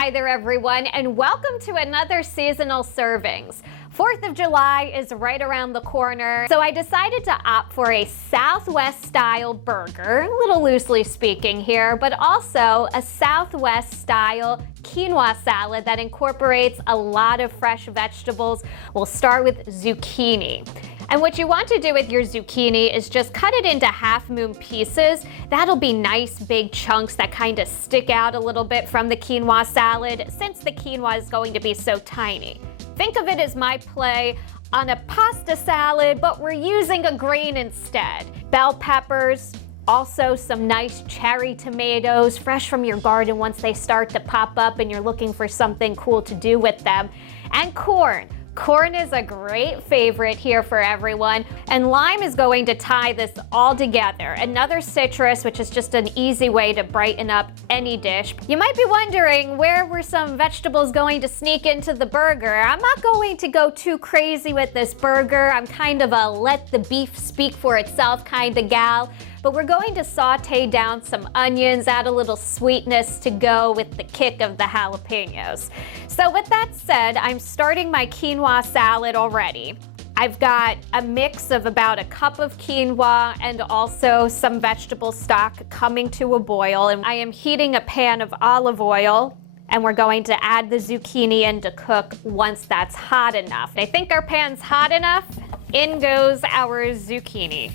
Hi there everyone, and welcome to another seasonal servings. 4th of July is right around the corner, so I decided to opt for a Southwest style burger, a little loosely speaking here, but also a Southwest style quinoa salad that incorporates a lot of fresh vegetables. We'll start with zucchini. And what you want to do with your zucchini is just cut it into half-moon pieces. That'll be nice big chunks that kind of stick out a little bit from the quinoa salad, since the quinoa is going to be so tiny. Think of it as my play on a pasta salad, but we're using a grain instead. Bell peppers, also some nice cherry tomatoes, fresh from your garden once they start to pop up and you're looking for something cool to do with them, and corn. Corn is a great favorite here for everyone, and lime is going to tie this all together. Another citrus, which is just an easy way to brighten up any dish. You might be wondering, where were some vegetables going to sneak into the burger? I'm not going to go too crazy with this burger. I'm kind of a let the beef speak for itself kind of gal. But we're going to saute down some onions, add a little sweetness to go with the kick of the jalapenos. So with that said, I'm starting my quinoa salad already. I've got a mix of about a cup of quinoa and also some vegetable stock coming to a boil. And I am heating a pan of olive oil, and we're going to add the zucchini in to cook once that's hot enough. I think our pan's hot enough. In goes our zucchini.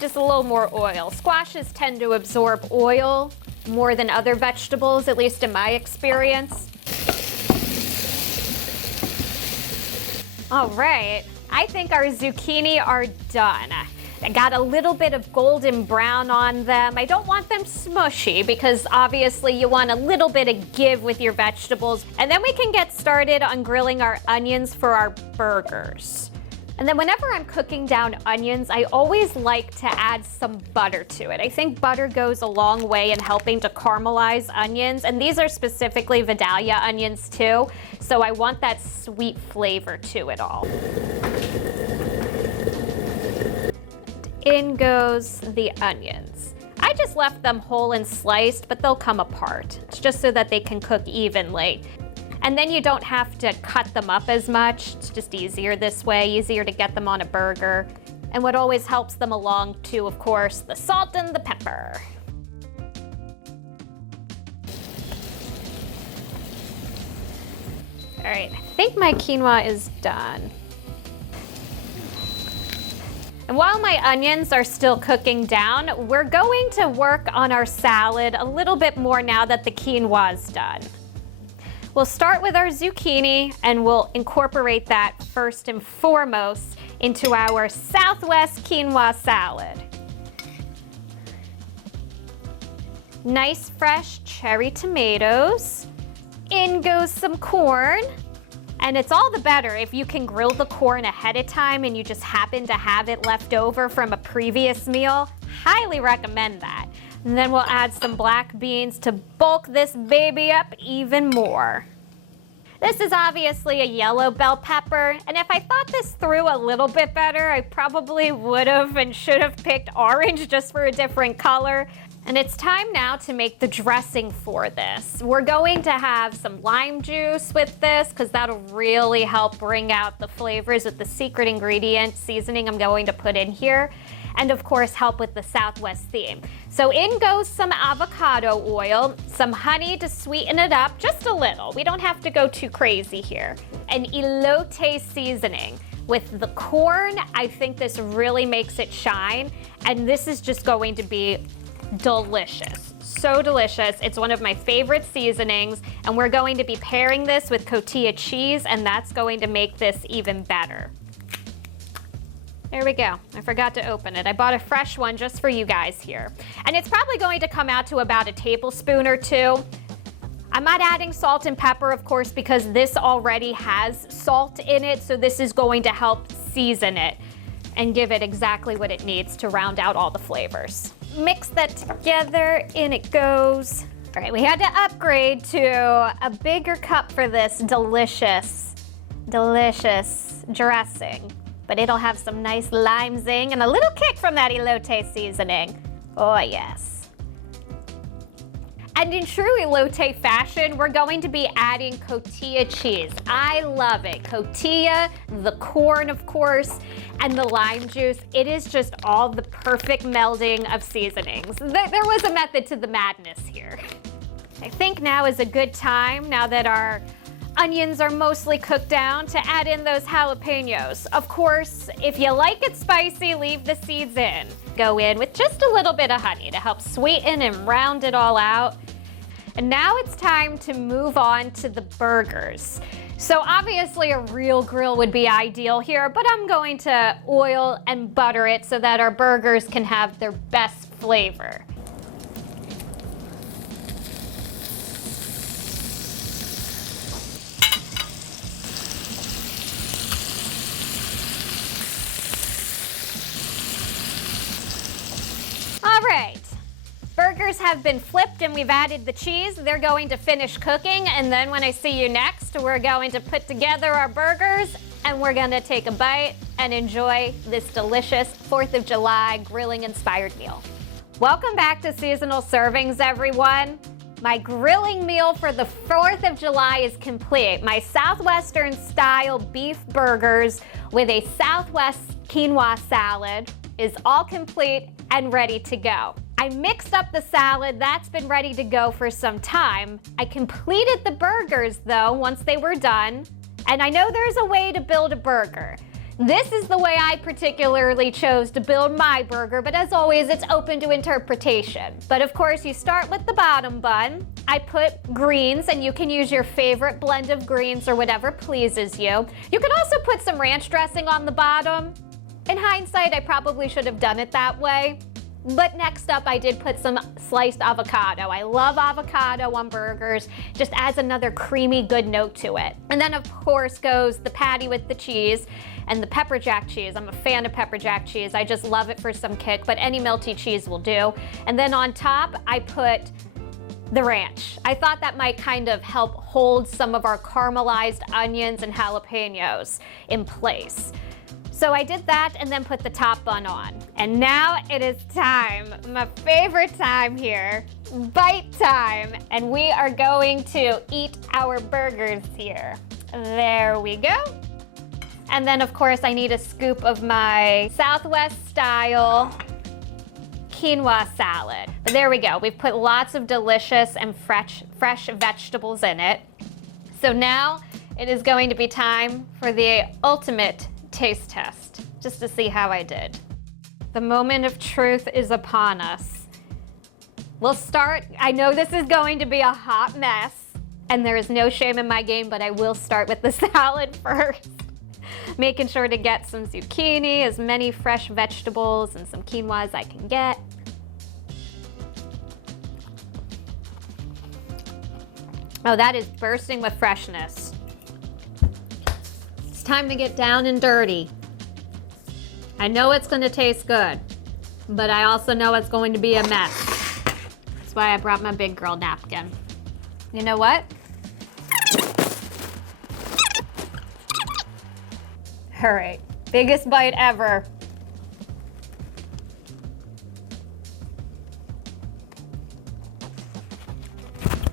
Just a little more oil. Squashes tend to absorb oil more than other vegetables, at least in my experience. All right, I think our zucchini are done. I got a little bit of golden brown on them. I don't want them smushy because obviously you want a little bit of give with your vegetables. And then we can get started on grilling our onions for our burgers. And then whenever I'm cooking down onions, I always like to add some butter to it. I think butter goes a long way in helping to caramelize onions, and these are specifically Vidalia onions too, so I want that sweet flavor to it all. In goes the onions. I just left them whole and sliced, but they'll come apart. It's just so that they can cook evenly. And then you don't have to cut them up as much. It's just easier this way, easier to get them on a burger. And what always helps them along too, of course, the salt and the pepper. All right, I think my quinoa is done. And while my onions are still cooking down, we're going to work on our salad a little bit more now that the quinoa is done. We'll start with our zucchini, and we'll incorporate that first and foremost into our Southwest quinoa salad. Nice fresh cherry tomatoes. In goes some corn. And it's all the better if you can grill the corn ahead of time and you just happen to have it left over from a previous meal. Highly recommend that. And then we'll add some black beans to bulk this baby up even more. This is obviously a yellow bell pepper, and if I thought this through a little bit better, I probably would have and should have picked orange just for a different color. And it's time now to make the dressing for this. We're going to have some lime juice with this because that'll really help bring out the flavors with the secret ingredient seasoning I'm going to put in here. And of course help with the Southwest theme. So in goes some avocado oil, some honey to sweeten it up, just a little. We don't have to go too crazy here. An elote seasoning. With the corn, I think this really makes it shine, and this is just going to be delicious. So delicious. It's one of my favorite seasonings, and we're going to be pairing this with cotija cheese, and that's going to make this even better. There we go. I forgot to open it. I bought a fresh one just for you guys here. And it's probably going to come out to about a tablespoon or two. I'm not adding salt and pepper, of course, because this already has salt in it, so this is going to help season it and give it exactly what it needs to round out all the flavors. Mix that together, in it goes. All right, we had to upgrade to a bigger cup for this delicious, delicious dressing. but it'll have some nice lime zing and a little kick from that elote seasoning. Oh yes. And in true elote fashion, we're going to be adding cotija cheese. I love it. Cotija, the corn, of course, and the lime juice. It is just all the perfect melding of seasonings. There was a method to the madness here. I think now is a good time, now that our onions are mostly cooked down, to add in those jalapenos. Of course, if you like it spicy, leave the seeds in. Go in with just a little bit of honey to help sweeten and round it all out. And now it's time to move on to the burgers. So obviously a real grill would be ideal here, but I'm going to oil and butter it so that our burgers can have their best flavor. All right, burgers have been flipped and we've added the cheese. They're going to finish cooking, and then when I see you next, we're going to put together our burgers and we're gonna take a bite and enjoy this delicious 4th of July grilling inspired meal. Welcome back to Seasonal Servings, everyone. My grilling meal for the 4th of July is complete. My Southwestern style beef burgers with a Southwest quinoa salad is all complete and ready to go. I mixed up the salad, that's been ready to go for some time. I completed the burgers though once they were done, and I know there's a way to build a burger. This is the way I particularly chose to build my burger, but as always, it's open to interpretation. But of course, you start with the bottom bun. I put greens, and you can use your favorite blend of greens or whatever pleases you. You could also put some ranch dressing on the bottom. In hindsight, I probably should have done it that way. But next up, I did put some sliced avocado. I love avocado on burgers, just adds another creamy, good note to it. And then of course goes the patty with the cheese and the pepper jack cheese. I'm a fan of pepper jack cheese. I just love it for some kick, but any melty cheese will do. And then on top, I put the ranch. I thought that might kind of help hold some of our caramelized onions and jalapenos in place. So I did that and then put the top bun on. And now it is time, my favorite time here, bite time. And we are going to eat our burgers here. There we go. And then of course I need a scoop of my Southwest style quinoa salad. But there we go. We've put lots of delicious and fresh vegetables in it. So now it is going to be time for the ultimate taste test, just to see how I did. The moment of truth is upon us. We'll start, I know this is going to be a hot mess, and there is no shame in my game, but I will start with the salad first. Making sure to get some zucchini, as many fresh vegetables and some quinoa as I can get. Oh, that is bursting with freshness. It's time to get down and dirty. I know it's going to taste good, but I also know it's going to be a mess. That's why I brought my big girl napkin. You know what? All right, biggest bite ever.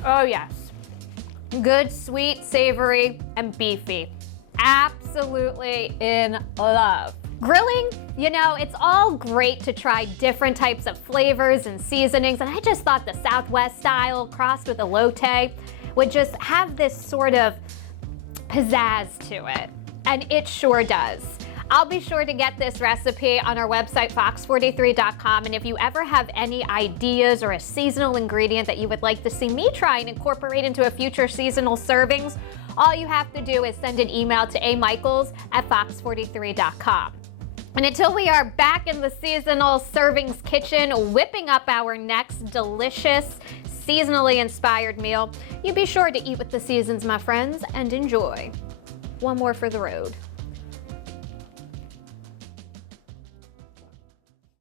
Oh yes. Good, sweet, savory, and beefy. Absolutely in love. Grilling, you know, it's all great to try different types of flavors and seasonings, and I just thought the Southwest style crossed with elote would just have this sort of pizzazz to it, and it sure does. I'll be sure to get this recipe on our website, fox43.com, and if you ever have any ideas or a seasonal ingredient that you would like to see me try and incorporate into a future seasonal servings, all you have to do is send an email to amikles@fox43.com. And until we are back in the seasonal servings kitchen, whipping up our next delicious, seasonally inspired meal, you be sure to eat with the seasons, my friends, and enjoy. One more for the road.